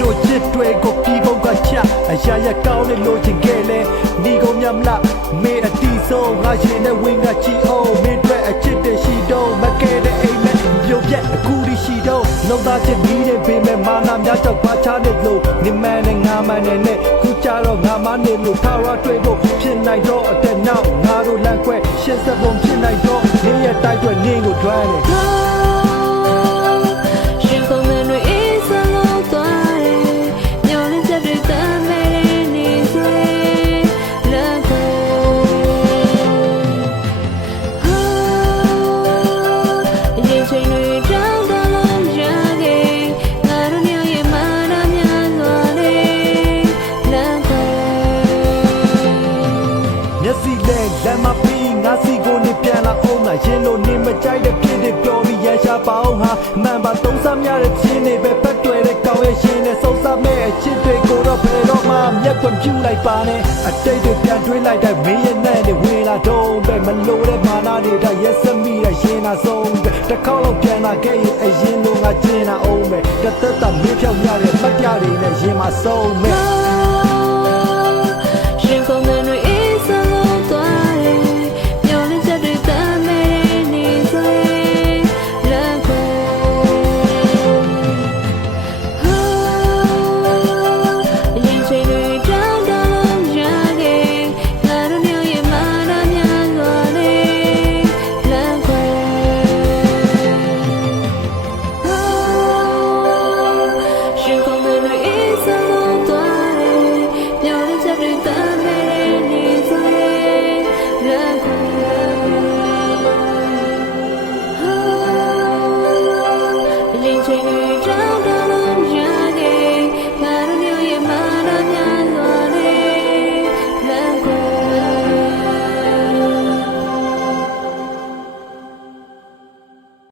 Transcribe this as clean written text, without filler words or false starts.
တို့ချစ်တွေကိုပြီးဖို့ကချအရာရကောင်းတဲ့လိုချင်ခဲ့လဲဒီကုန်မြမလားမေအတီးဆုံးငါရှင်နဲ့ဝင်းကချီအောင်မင်းတို့အချစ်တဲ့ရှိတော့မကဲတဲ့အိမ်နဲ့ပြုတ်ပြက်အခုဒီရှိတော့လုံးသားချစ်ပြီးတဲ့ပေမဲ့မာနာများတော့ပါချတဲ့လို့နေမနဲ့ငါမနဲ့နဲ့ခုကြတော့ငါမနဲ့လို့ထာဝရတွေ့ဖို့ဖြစ်နိုင်တော့အတဲ့နောက်ငါတို့လမ်းခွဲရှင်းစပုံဖြစ်နိုင်တော့နေရတိုက်ွက်နင်းကိုတွန်းတယ်ရှင်ကုန်တဲ့တွေအေးစလို့သွားတယ်ညော်လင်းချက်တွေတမ်းမဲ့နေဆွေလက်ကိုရင်ချိန်တွေတောင်းတလုံးရခဲ့ငါတို့မျိုးရဲ့မာနများစွာလေလက်ကိုမျက်စိနဲ့လက်မပြီးငါစီကိုနေပြန်လာအောင်ငါရင်လို့နေမကြိုက်တဲ့ဖြစ်တဲ့ပြောပြီးရရှာပါအောင်ဟာမှန်ပါသုံးစားများတဲ့ချင်းတွေပဲပတ်တွေ့တဲ့ကောင်းရဲ့ရှင်နဲ့ဆုံးစားမဲ့အချစ်တွေကိုတော့ဘယ်တော့မှမျက်ကွယ်ပြူလိုက်ပါနဲ့အတိတ်တွေပြန်တွေးလိုက်တဲ့မင်းရဲ့နဲ့တွေဝင်လာတော့ပဲမလို့တဲ့မာနာတွေတော့ရက်စမိတဲ့ရှင်နာဆုံးပဲတစ်ခေါက်လောက်ပြန်လာခဲ့ရင်အရင်လိုငါကျင်းလာအောင်ပဲတသက်တာမင်းဖြောက်ရတဲ့ပတ်ပြတွေနဲ့ရင်မဆုံးပဲ